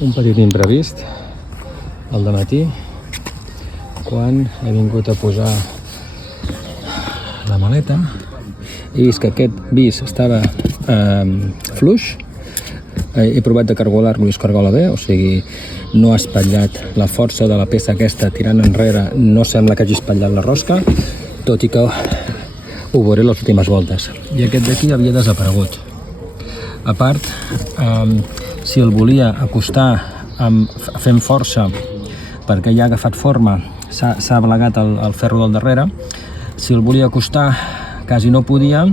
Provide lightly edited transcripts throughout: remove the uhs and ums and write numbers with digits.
un petit imprevist al dematí quan he vingut a posar la maleta. He vist que aquest vis estava fluix. He provat de cargolar-lo i es cargola bé, o sigui, no ha espatllat la força de la peça aquesta tirant enrere, no sembla que hagi espatllat la rosca, tot i que ho veuré les últimes voltes. I aquest d'aquí havia desaparegut. A part, si el volia acostar fent força perquè ja ha agafat forma, s'ha ablegat el ferro del darrere, si el volia acostar quasi no podia,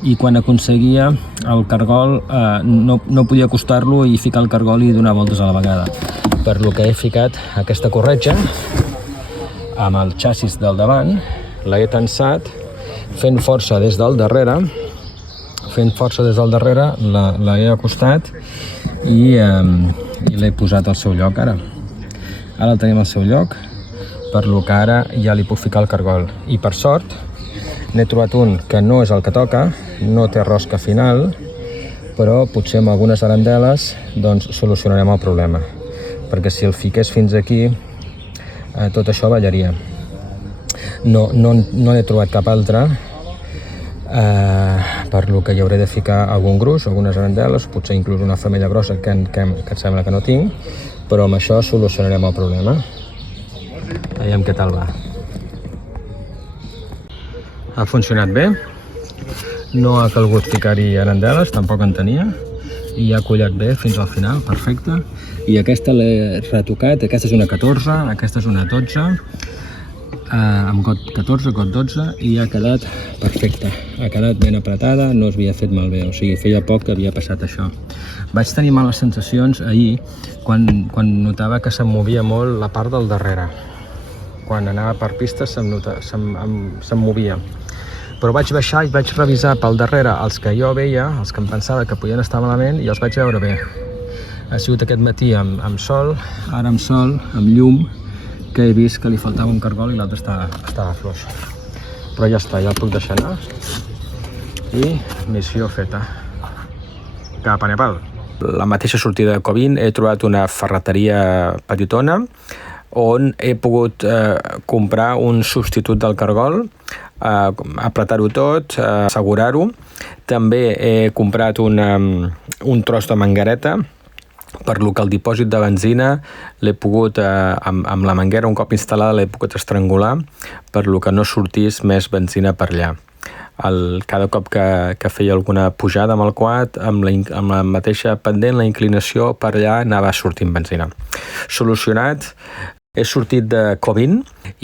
i quan aconseguia el cargol no podia acostar-lo i ficar el cargol i donar voltes a la vegada. Per lo que he ficat aquesta corretja amb el xassis del davant, l'he tensat fent força des del darrere, l'he acostat i l'he posat al seu lloc ara. Ara el tenim al seu lloc, per lo que ara ja li puc ficar el cargol. I per sort n'he trobat un que no és el que toca, no té rosca final, però potser amb algunes arandeles doncs solucionarem el problema, perquè si el fiqués fins aquí tot això ballaria. No n'he trobat cap altre, per lo que hi hauré de ficar algun gruix, algunes arandeles, potser inclús una femella grossa que em sembla que no tinc, però amb això solucionarem el problema. Veiem què tal va. Ha funcionat bé, no ha calgut ficar-hi arandeles, tampoc en tenia, i ha collat bé fins al final, perfecte. I aquesta l'he retocat, aquesta és una 14, aquesta és una 12, amb got 14, got 12, i ha quedat perfecta. Ha quedat ben apretada, no es havia fet malbé, o sigui, feia poc que havia passat això. Vaig tenir males sensacions ahir quan notava que se'm movia molt la part del darrere. Quan anava per pista se'm movia. Però vaig baixar i vaig revisar pel darrere els que jo veia, els que em pensava que podien estar malament, i els vaig veure bé. Ha sigut aquest matí amb sol, ara amb sol, amb llum, que he vist que li faltava un cargol i l'altre estava fluix. Però ja està, ja el puc deixar anar. I missió feta. Cap a Nepal. La mateixa sortida de Covin he trobat una ferreteria petitona on he pogut comprar un substitut del cargol, apretar-ho tot, assegurar-ho. També he comprat un tros de manguereta, per lo que el dipòsit de benzina l'he pogut, amb la manguera un cop instal·lada, l'he pogut estrangular, per lo que no sortís més benzina per allà. Cada cop que feia alguna pujada amb el quad, amb la mateixa pendent, la inclinació, per allà anava sortint benzina. Solucionat. He sortit de Covin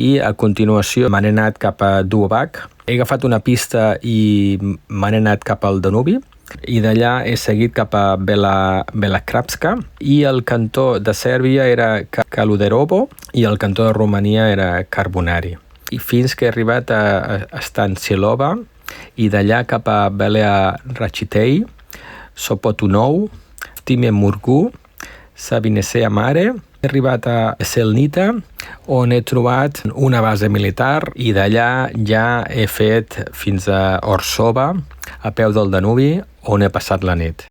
i a continuació me n'he anat cap a Duovac. He agafat una pista i me n'he anat cap al Danubi, i d'allà he seguit cap a Belakravska, i el cantó de Sèrbia era Kaluderovo i el cantó de Romania era Carbonari. I fins que he arribat a Stansilova, i d'allà cap a Belea Rachitei, Sopotunou, Time Murgu, Savinesea Mare. He arribat a Selnita, on he trobat una base militar, i d'allà ja he fet fins a Orsova, a peu del Danubi, on he passat la nit.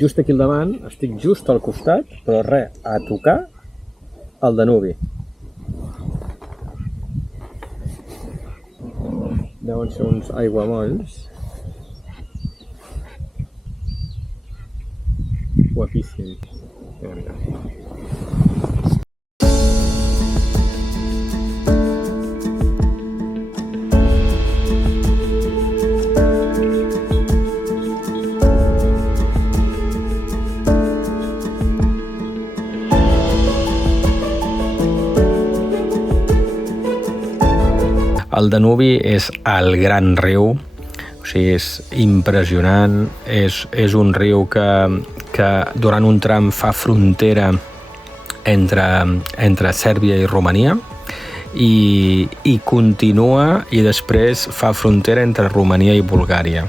Just aquí al davant, estic just al costat, però res, a tocar el Danubi. Deuen ser uns aiguamolls. Guapíssim. El Danubi és el gran riu, o sigui, és impressionant, és un riu que durant un tram fa frontera entre Sèrbia i Romania i continua i després fa frontera entre Romania i Bulgària.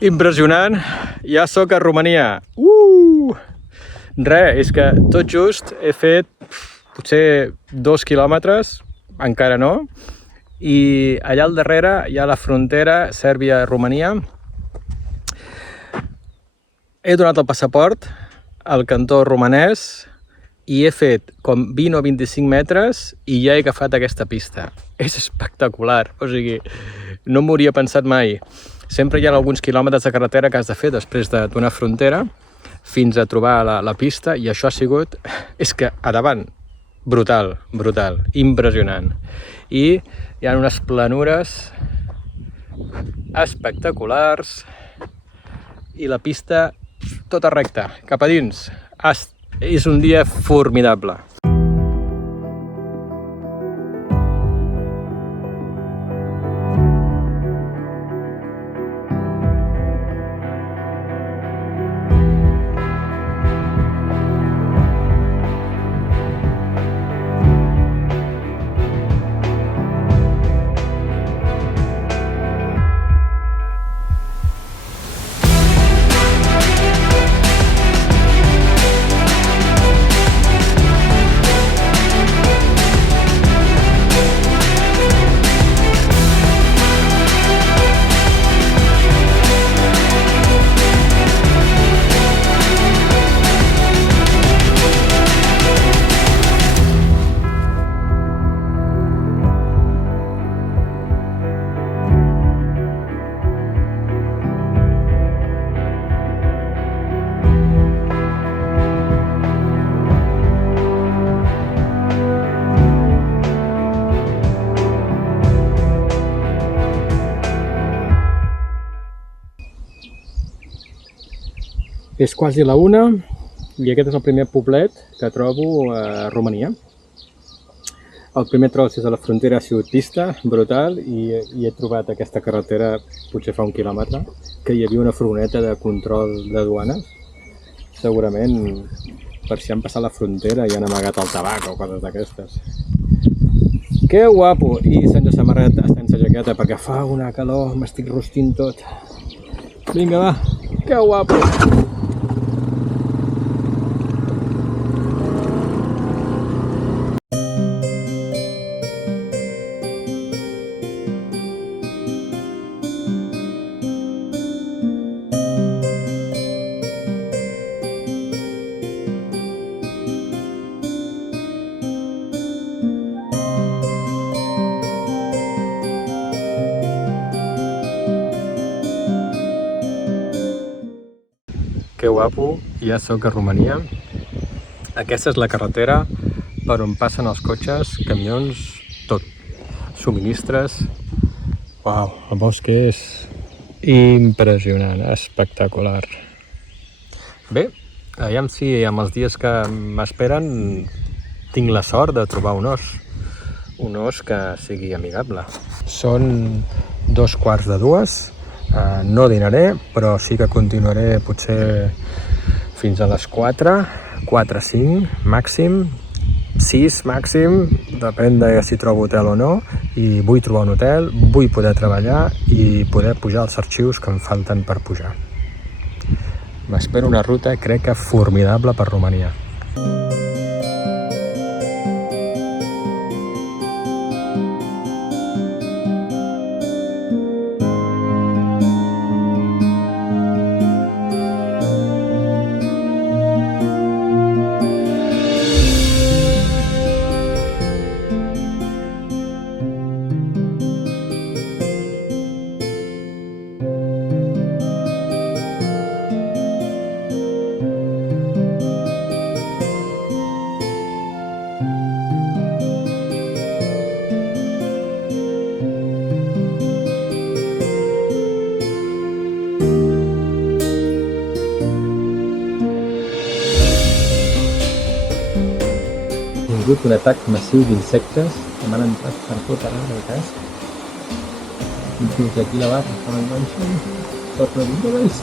Impressionant, ja sóc a Romania. Res, és que tot just he fet potser 2 quilòmetres, encara no, i allà al darrere hi ha la frontera Sèrbia-Romania. He donat el passaport al cantó romanès i he fet com 20 o 25 metres i ja he agafat aquesta pista. És espectacular, o sigui, no m'ho hauria pensat mai. Sempre hi ha alguns quilòmetres de carretera que has de fer després d'una frontera fins a trobar la pista i això ha sigut, és que a davant, brutal, impressionant. I hi ha unes planures espectaculars i la pista tota recta, cap a dins. És un dia formidable. És quasi la 1 i aquest és el primer poblet que trobo a Romania. El primer tros des de la frontera ha sigut pista, brutal, i he trobat aquesta carretera, potser fa 1 quilòmetre, que hi havia una furgoneta de control de duanes, segurament per si han passat la frontera i han amagat el tabac o coses d'aquestes. Que guapo! I sense samarreta, sense jaqueta, perquè fa una calor, m'estic rostint tot. Vinga, va! Que guapo! Que guapo, ja sóc a Romania. Aquesta és la carretera per on passen els cotxes, camions, tot. Subministres. Uau, el bosc és impressionant, espectacular. Bé, aviam si amb els dies que m'esperen tinc la sort de trobar un os que sigui amigable. Són 2:15. No dinaré, però sí que continuaré potser fins a les 4, 5 màxim, 6 màxim, depèn de si trobo hotel o no, i vull trobar un hotel, vull poder treballar i poder pujar els arxius que em falten per pujar. M'espero una ruta, crec que formidable per Romania. Hi ha hagut un atac massiu d'insectes que m'han entrat per tot arreu del casc. Inclús aquí la barra estava enganxant tot el dia, veus?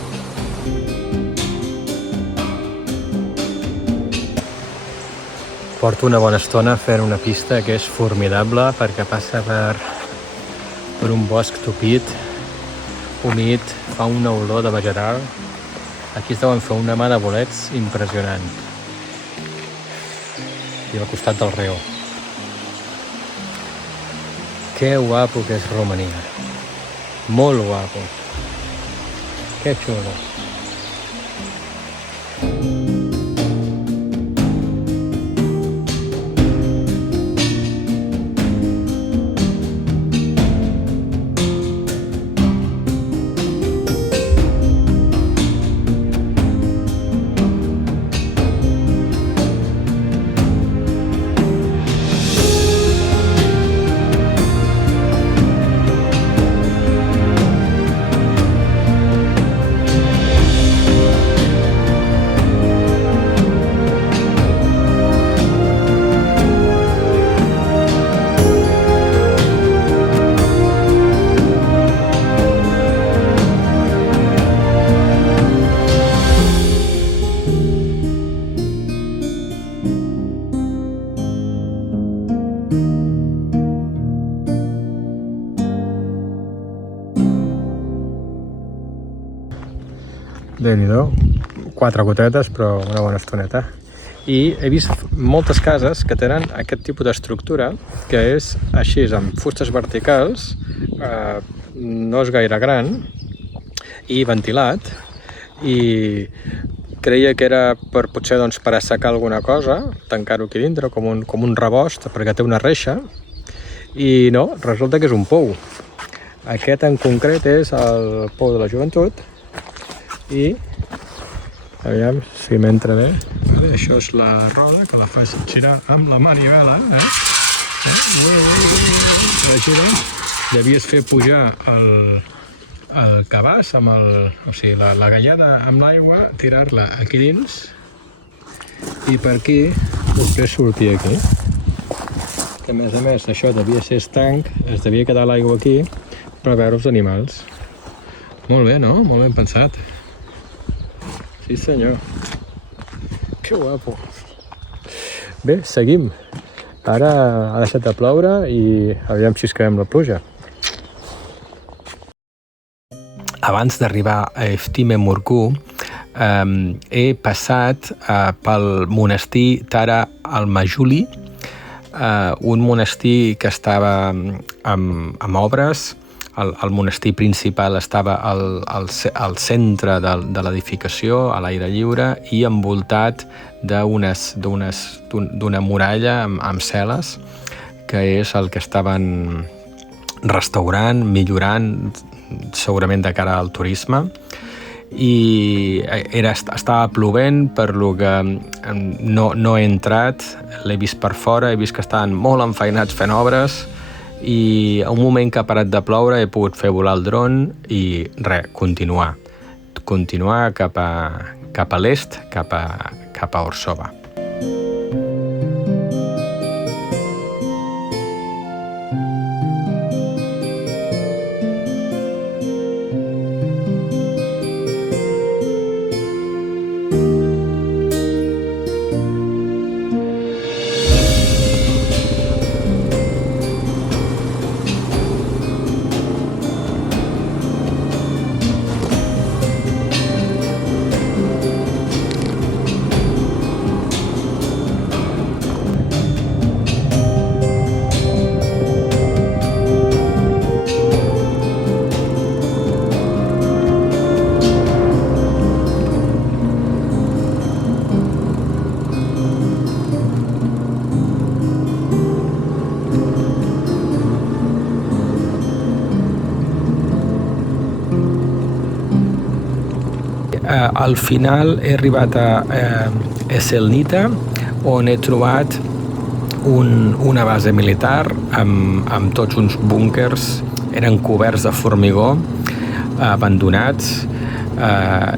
Porto una bona estona fent una pista que és formidable perquè passa per un bosc tupit, humit, fa una olor de vegetal. Aquí es deuen fer una mà de bolets impressionant. I al costat del riu. Que guapo que és Romania. Molt guapo. Que xulo. Déu-n'hi-do, 4 gotetes, però una bona estoneta. I he vist moltes cases que tenen aquest tipus d'estructura, que és així, amb fustes verticals, no és gaire gran, i ventilat, i creia que era per potser per assecar alguna cosa, tancar-ho aquí dintre, com un rebost, perquè té una reixa, i no, resulta que és un pou. Aquest en concret és el pou de la joventut, i aviam si m'entra bé. Això és la roda que la faig girar amb la manivela, devies fer pujar el cabàs amb o sigui, la galleda amb l'aigua, tirar-la aquí dins i per aquí després sortir aquí. que a més això devia ser estanc, es devia quedar l'aigua aquí per veure els animals. Molt bé, no? Molt ben pensat. Sí senyor. Que guapo. Bé, seguim. Ara ha deixat de ploure i aviam si es quedem la pluja. Abans d'arribar a Eftime Murku, he passat pel monestir Tara al-Majuli, un monestir que estava amb obres. El monestir principal estava al centre de l'edificació, a l'aire lliure, i envoltat d'una muralla amb cel·les, que és el que estaven restaurant, millorant, segurament de cara al turisme. I estava plovent, per lo que no he entrat, l'he vist per fora, he vist que estaven molt enfeinats fent obres, i a un moment que ha parat de ploure he pogut fer volar el dron i continuar cap a l'est, cap a Orsova. Al final he arribat a Eselnita, on he trobat una base militar amb tots uns búnkers, eren coberts de formigó, abandonats.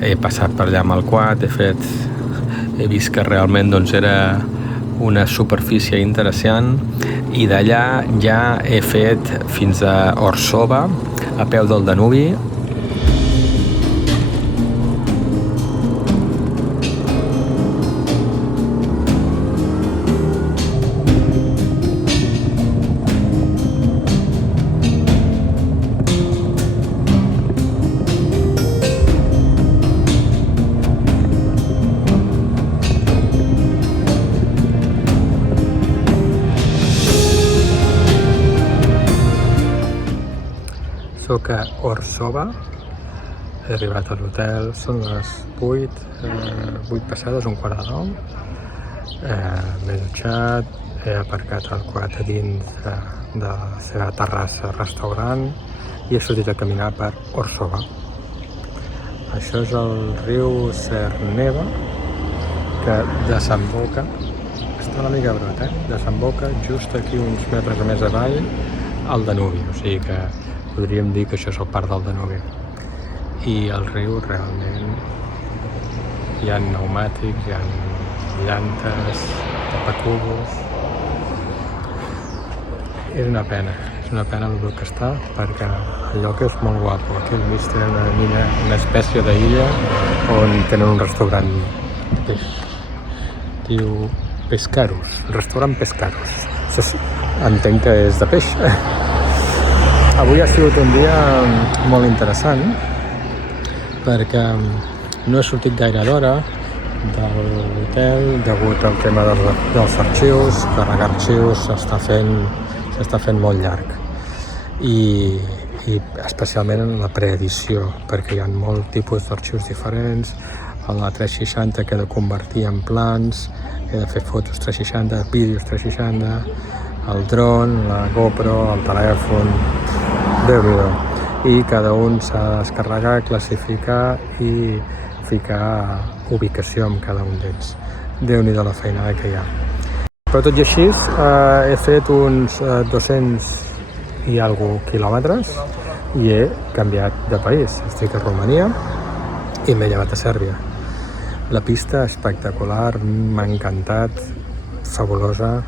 He passat per allà amb el quad, he vist que realment era una superfície interessant, i d'allà ja he fet fins a Orsova, a peu del Danubi. Soc a Orsova, he arribat a l'hotel, són les 8 passades, 8:45. M'he dutxat, he aparcat el quad a dins de la seva terrassa restaurant i he sortit a caminar per Orsova. Això és el riu Cerneva, que desemboca, està una mica brot, desemboca just aquí uns metres més avall al Danubi, o sigui que podríem dir que això és el parc del Danubi. I el riu realment hi ha pneumàtics, hi ha llantes, tapacubos. És una pena el lloc que està, perquè el lloc és molt guapo. Aquí al mig tenen una espècie d'illa on tenen un restaurant de peix. Diu Pescarus, restaurant Pescarus. Entenc que és de peix. Avui ha sigut un dia molt interessant perquè no he sortit gaire d'hora de l'hotel degut al tema dels arxius. Carregar arxius s'està fent molt llarg i especialment en la preedició, perquè hi ha molt tipus d'arxius diferents. A la 360 que he de convertir en plans, he de fer fotos 360, vídeos 360, el dron, la GoPro, el telèfon, Déu-n'hi-do. I cada un s'ha de descarregar, classificar i ficar ubicació amb cada un d'ells. Déu-n'hi-do la feinada que hi ha. Però tot i així, he fet uns 200 i alguna quilòmetres i he canviat de país. Estic a Romania i m'he llevat a Sèrbia. La pista espectacular, m'ha encantat, fabulosa,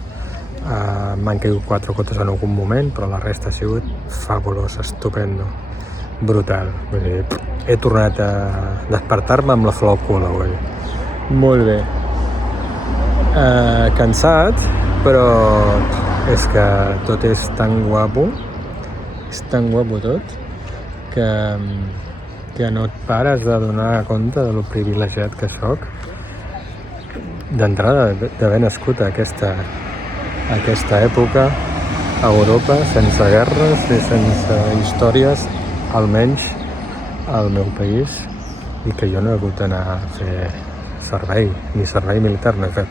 M'han caigut 4 gotes en algun moment, però la resta ha sigut fabulós, estupendo, brutal. Vull dir, he tornat a despertar-me amb la flor al cul avui. Molt bé. Cansat, però és que tot és tan guapo tot, que no et pares de donar compte de lo privilegiat que sóc d'entrada d'haver nascut a aquesta època a Europa, sense guerres i sense històries, almenys al meu país, i que jo no he hagut d'anar a fer servei, ni servei militar no he fet.